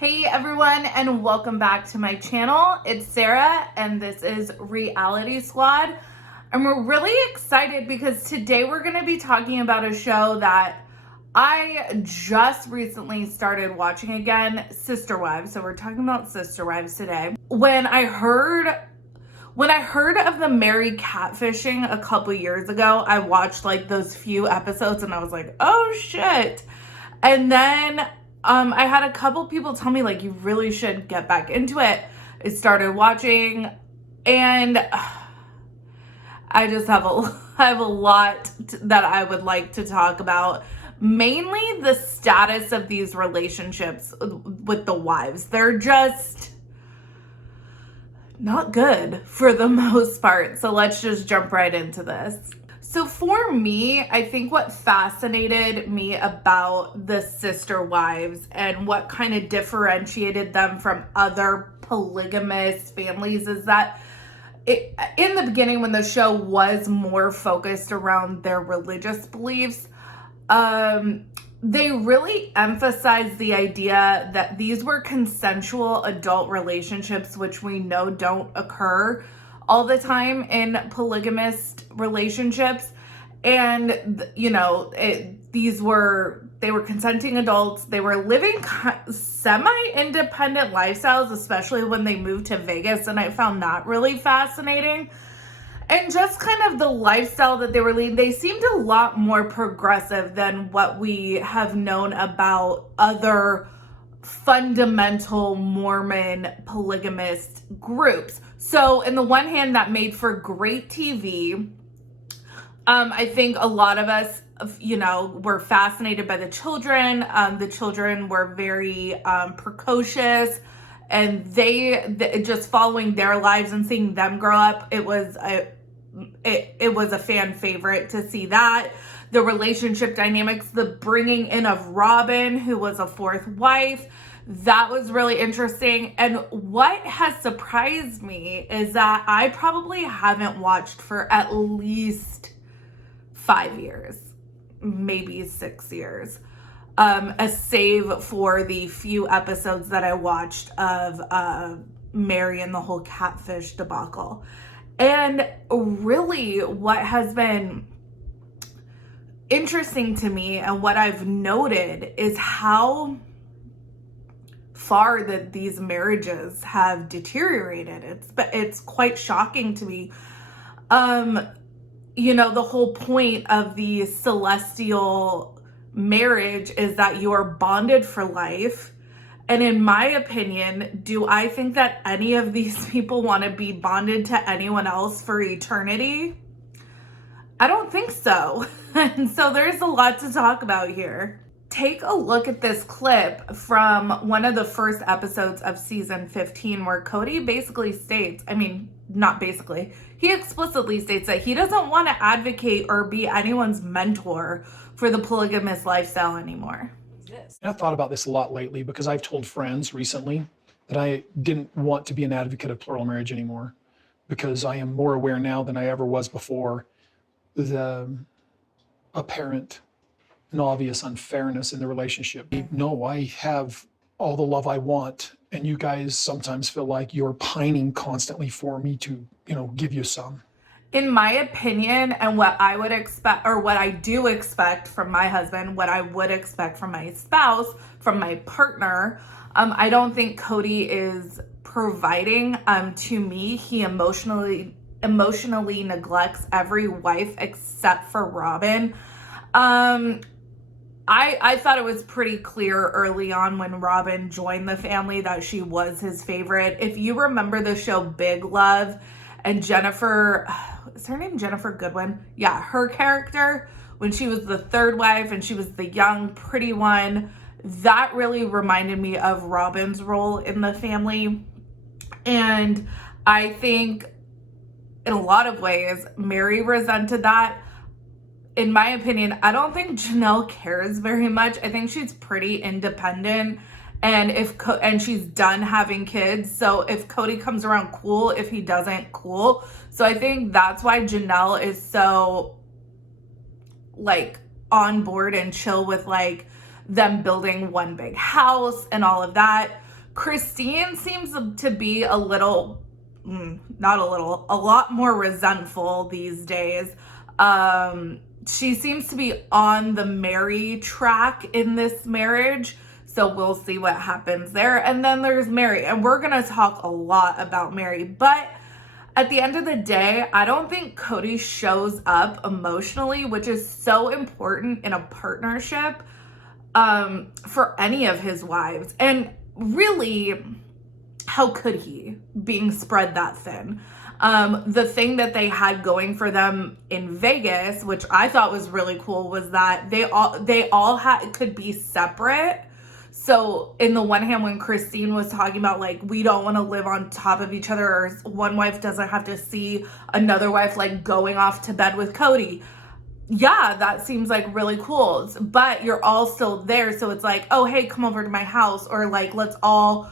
Hey everyone, and welcome back to my channel. It's Sarah and this is Reality Squad. And we're really excited because today we're going to be talking about a show that I just recently started watching again, Sister Wives. So we're talking about Sister Wives today. When I heard of the Meri catfishing a couple years ago, I watched like those few episodes and I was like, oh shit. And then I had a couple people tell me like, you really should get back into it. I started watching and I just have a lot that I would like to talk about. Mainly the status of these relationships with the wives. They're just not good for the most part. So let's just jump right into this. So for me, I think what fascinated me about the Sister Wives and what kind of differentiated them from other polygamous families is that in the beginning, when the show was more focused around their religious beliefs, they really emphasized the idea that these were consensual adult relationships, which we know don't occur all the time in polygamist relationships. And they were consenting adults. They were living semi-independent lifestyles, especially when they moved to Vegas, and I found that really fascinating. And just kind of the lifestyle that they were leading, they seemed a lot more progressive than what we have known about other fundamental Mormon polygamist groups. So in the one hand, that made for great TV. I think a lot of us, were fascinated by the children. The children were very precocious, and they just following their lives and seeing them grow up. It was a fan favorite to see that. The relationship dynamics, the bringing in of Robin, who was a fourth wife, that was really interesting. And what has surprised me is that I probably haven't watched for at least 5 years, maybe 6 years, a save for the few episodes that I watched of Meri and the whole catfish debacle. And really what has been interesting to me and what I've noted is how far that these marriages have deteriorated. It's quite shocking to me. The whole point of the celestial marriage is that you are bonded for life. And in my opinion, do I think that any of these people want to be bonded to anyone else for eternity? I don't think so. And so there's a lot to talk about here. Take a look at this clip from one of the first episodes of season 15 where Kody basically states, he explicitly states that he doesn't want to advocate or be anyone's mentor for the polygamous lifestyle anymore. I've thought about this a lot lately because I've told friends recently that I didn't want to be an advocate of plural marriage anymore because I am more aware now than I ever was before the apparent and obvious unfairness in the relationship. No, I have all the love I want, and you guys sometimes feel like you're pining constantly for me to, give you some. In my opinion, and what I would expect, or what I do expect from my husband, what I would expect from my spouse, from my partner, I don't think Kody is providing to me. He emotionally neglects every wife except for Robin. I thought it was pretty clear early on when Robin joined the family that she was his favorite. If you remember the show Big Love, and Jennifer, is her name Jennifer Goodwin? Yeah, her character, when she was the third wife and she was the young, pretty one, that really reminded me of Robin's role in the family. And I think in a lot of ways, Meri resented that. In my opinion, I don't think Janelle cares very much. I think she's pretty independent. And she's done having kids. So if Kody comes around, cool. If he doesn't, cool. So I think that's why Janelle is so on board and chill with them building one big house and all of that. Christine seems to be a little, not a little, a lot more resentful these days. She seems to be on the Meri track in this marriage. So we'll see what happens there. And then there's Meri. And we're going to talk a lot about Meri. But at the end of the day, I don't think Kody shows up emotionally, which is so important in a partnership for any of his wives. And really, how could he, being spread that thin? The thing that they had going for them in Vegas, which I thought was really cool, was that they all could be separate. So in the one hand, when Christine was talking about like, we don't want to live on top of each other, or one wife doesn't have to see another wife like going off to bed with Kody. Yeah, that seems like really cool, but you're all still there. So it's like, oh, hey, come over to my house, or like, let's all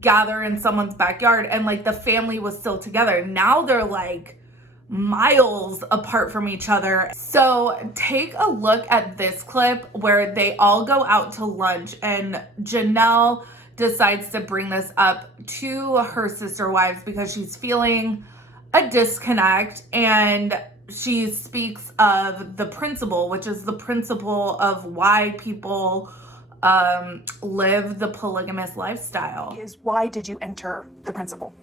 gather in someone's backyard. And like the family was still together. Now they're like miles apart from each other. So take a look at this clip where they all go out to lunch and Janelle decides to bring this up to her sister wives because she's feeling a disconnect, and she speaks of the principle, which is the principle of why people live the polygamous lifestyle. Is why did you enter the principle?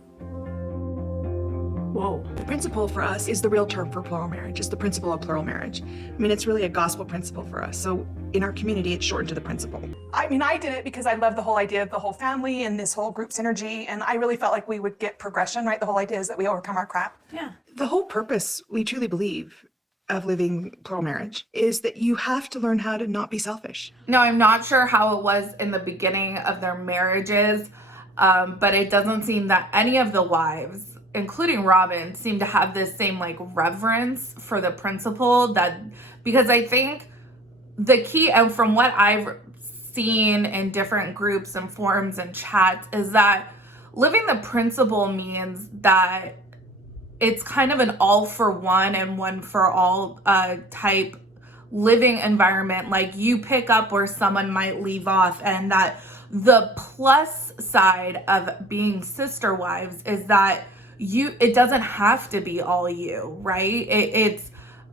Whoa. The principle for us is the real term for plural marriage. It's the principle of plural marriage. I mean, it's really a gospel principle for us. So in our community, it's shortened to the principle. I mean, I did it because I love the whole idea of the whole family and this whole group synergy. And I really felt like we would get progression, right? The whole idea is that we overcome our crap. Yeah. The whole purpose, we truly believe, of living plural marriage is that you have to learn how to not be selfish. Now, I'm not sure how it was in the beginning of their marriages, but it doesn't seem that any of the wives, including Robin, seem to have this same like reverence for the principle, that because I think the key, and from what I've seen in different groups and forums and chats, is that living the principle means that it's kind of an all for one and one for all type living environment. Like you pick up where someone might leave off, and that the plus side of being sister wives is that it doesn't have to be all you, right?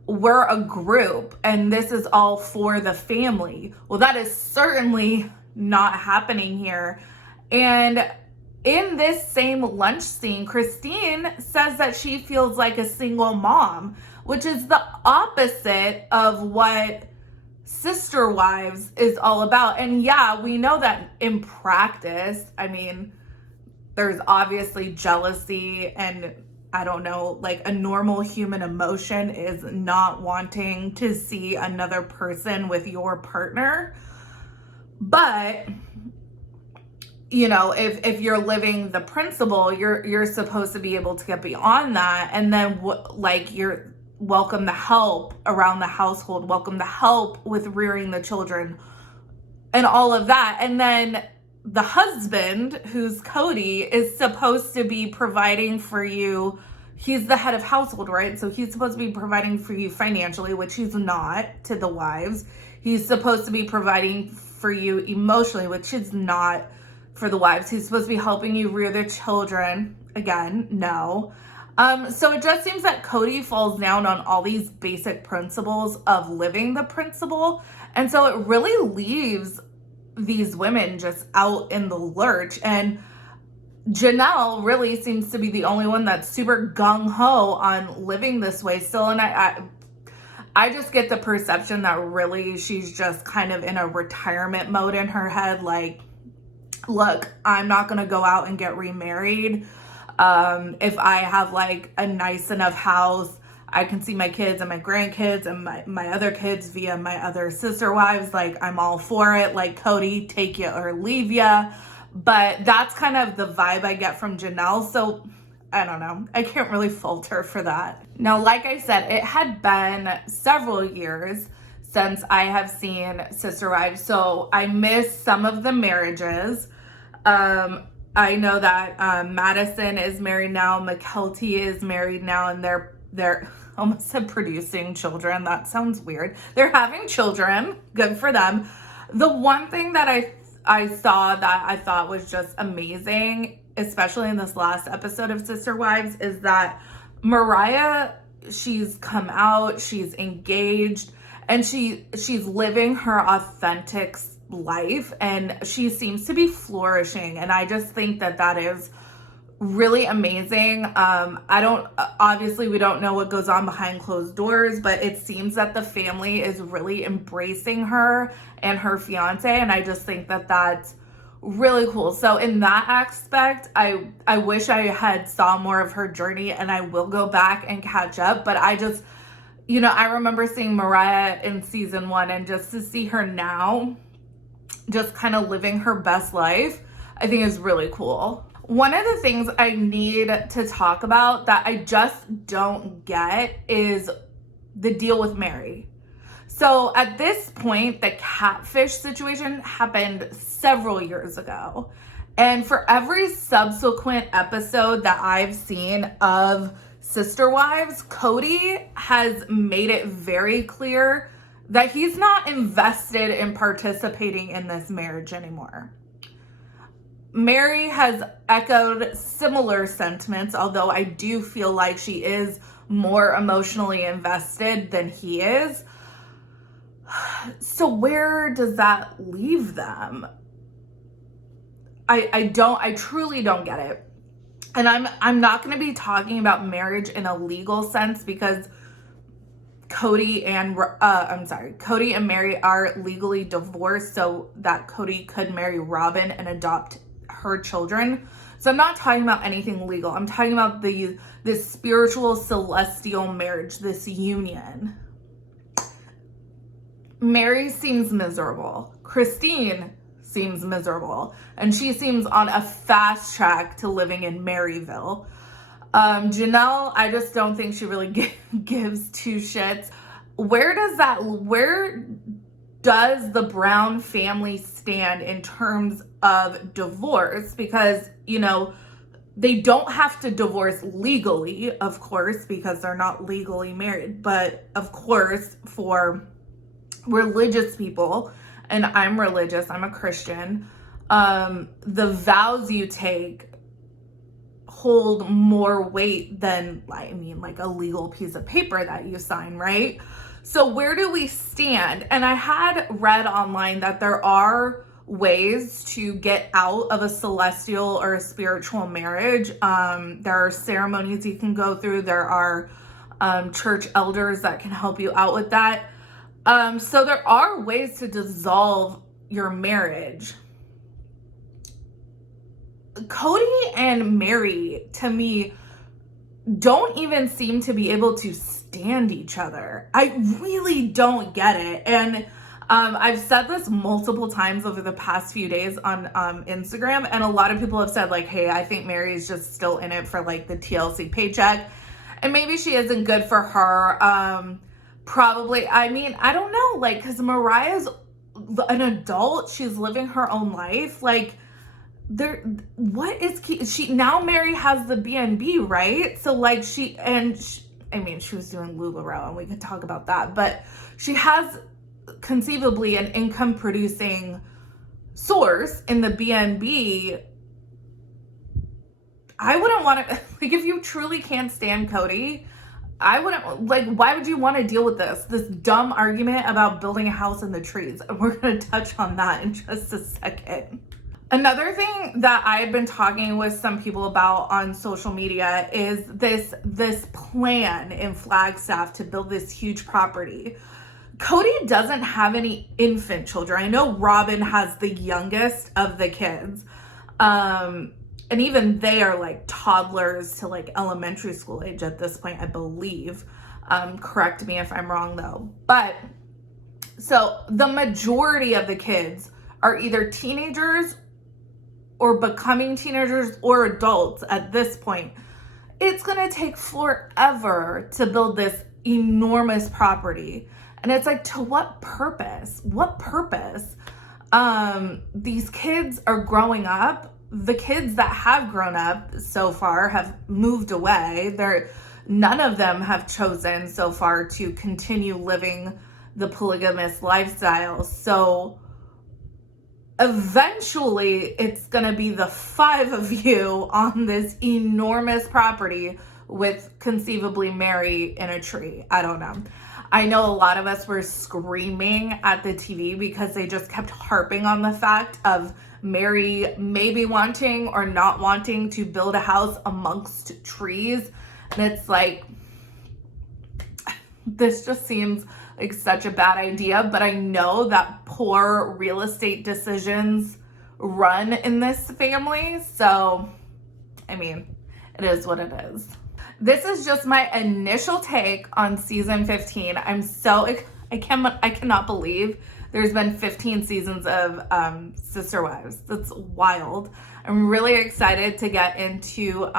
We're a group and this is all for the family. Well, that is certainly not happening here. And in this same lunch scene, Christine says that she feels like a single mom, which is the opposite of what sister wives is all about. And yeah, we know that in practice, I mean, there's obviously jealousy, and I don't know, like a normal human emotion is not wanting to see another person with your partner. But you know, if you're living the principle, you're supposed to be able to get beyond that, and then like you're welcome the help around the household, welcome the help with rearing the children and all of that. And then the husband, who's Kody, is supposed to be providing for you. He's the head of household, right? So he's supposed to be providing for you financially, which he's not to the wives. He's supposed to be providing for you emotionally, which is not for the wives. He's supposed to be helping you rear the children. Again, no. So it just seems that Kody falls down on all these basic principles of living the principle. And so it really leaves these women just out in the lurch. And Janelle really seems to be the only one that's super gung-ho on living this way still. And I just get the perception that really she's just kind of in a retirement mode in her head. Like, look, I'm not going to go out and get remarried. If I have like a nice enough house, I can see my kids and my grandkids and my other kids via my other sister wives. Like, I'm all for it. Like, Kody, take you or leave ya. But that's kind of the vibe I get from Janelle. So I don't know. I can't really fault her for that. Now, like I said, it had been several years since I have seen sister wives. So I missed some of the marriages. I know that Madison is married now. McKelty is married now, and they're almost said producing children. That sounds weird. They're having children. Good for them. The one thing that I saw that I thought was just amazing, especially in this last episode of Sister Wives, is that Mariah, she's come out, she's engaged, and she's living her authentic life, and she seems to be flourishing. And I just think that that is really amazing. Obviously we don't know what goes on behind closed doors, but it seems that the family is really embracing her and her fiance, and I just think that that's really cool. So in that aspect, I wish I had saw more of her journey, and I will go back and catch up. But I just, I remember seeing Mariah in season 1, and just to see her now just kind of living her best life, I think is really cool. One of the things I need to talk about that I just don't get is the deal with Meri. So at this point, the catfish situation happened several years ago. And for every subsequent episode that I've seen of Sister Wives, Kody has made it very clear that he's not invested in participating in this marriage anymore. Meri has echoed similar sentiments, although I do feel like she is more emotionally invested than he is. So where does that leave them? I truly don't get it. And I'm not going to be talking about marriage in a legal sense, because Kody and Meri are legally divorced, so that Kody could marry Robin and adopt her children. So I'm not talking about anything legal. I'm talking about this spiritual celestial marriage, this union. Meri seems miserable. Christine seems miserable. And she seems on a fast track to living in Maryville. Janelle, I just don't think she really gives two shits. Where does the Brown family stand in terms of divorce? Because, they don't have to divorce legally, of course, because they're not legally married. But of course, for religious people, and I'm religious, I'm a Christian, the vows you take hold more weight than, like a legal piece of paper that you sign, right? So where do we stand? And I had read online that there are ways to get out of a celestial or a spiritual marriage. There are ceremonies you can go through. There are church elders that can help you out with that. So there are ways to dissolve your marriage. Kody and Meri, to me, don't even seem to be able to stand each other. I really don't get it. And I've said this multiple times over the past few days on Instagram, and a lot of people have said, like, hey, I think Meri is just still in it for, like, the TLC paycheck. And maybe she isn't good for her. Probably, I don't know, like, because Mariah's an adult. She's living her own life. Like, she now Meri has the B&B, right? So, like, she was doing LuLaRoe, and we could talk about that, but she has conceivably an income producing source in the B&B. I wouldn't want to, like, if you truly can't stand Kody, I wouldn't, like, why would you want to deal with this dumb argument about building a house in the trees? And we're going to touch on that in just a second. Another thing that I had been talking with some people about on social media is this plan in Flagstaff to build this huge property. Kody doesn't have any infant children. I know Robin has the youngest of the kids. And even they are like toddlers to like elementary school age at this point, I believe. Correct me if I'm wrong though. But so the majority of the kids are either teenagers or becoming teenagers or adults at this point. It's gonna take forever to build this enormous property. And it's like, to what purpose? What purpose? These kids are growing up. The kids that have grown up so far have moved away. None of them have chosen so far to continue living the polygamous lifestyle. So eventually it's gonna be the 5 of you on this enormous property with conceivably Meri in a tree. I don't know. I know a lot of us were screaming at the TV because they just kept harping on the fact of Meri maybe wanting or not wanting to build a house amongst trees. And it's like, this just seems like such a bad idea, but I know that poor real estate decisions run in this family. So, I mean, it is what it is. This is just my initial take on season 15. I'm so, I cannot believe there's been 15 seasons of Sister Wives. That's wild. I'm really excited to get into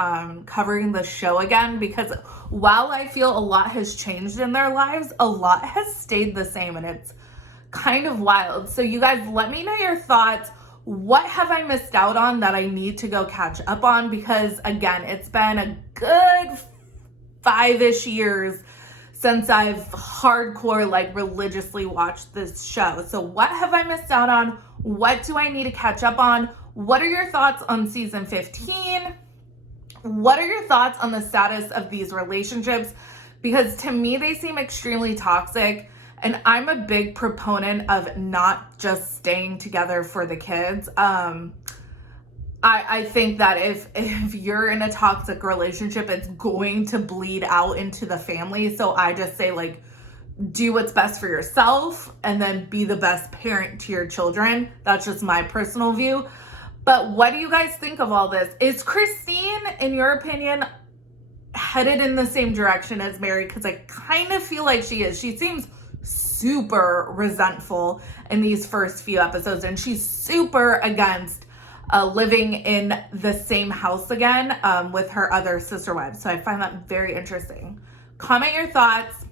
covering the show again, because while I feel a lot has changed in their lives, a lot has stayed the same, and it's kind of wild. So you guys, let me know your thoughts. What have I missed out on that I need to go catch up on? Because again, it's been a good 5-ish years since I've hardcore, like, religiously watched this show. So what have I missed out on? What do I need to catch up on? What are your thoughts on season 15? What are your thoughts on the status of these relationships? Because to me, they seem extremely toxic, and I'm a big proponent of not just staying together for the kids. I think that if you're in a toxic relationship, it's going to bleed out into the family. So I just say, like, do what's best for yourself and then be the best parent to your children. That's just my personal view. But what do you guys think of all this? Is Christine, in your opinion, headed in the same direction as Meri? Because I kind of feel like she is. She seems super resentful in these first few episodes, and she's super against living in the same house again with her other sister wives. So I find that very interesting. Comment your thoughts.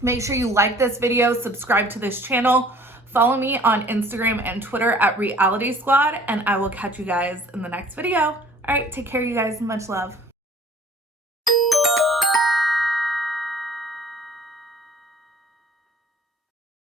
Make sure you like this video, subscribe to this channel, follow me on Instagram and Twitter at Reality Squad, and I will catch you guys in the next video. All right, take care, you guys. Much love.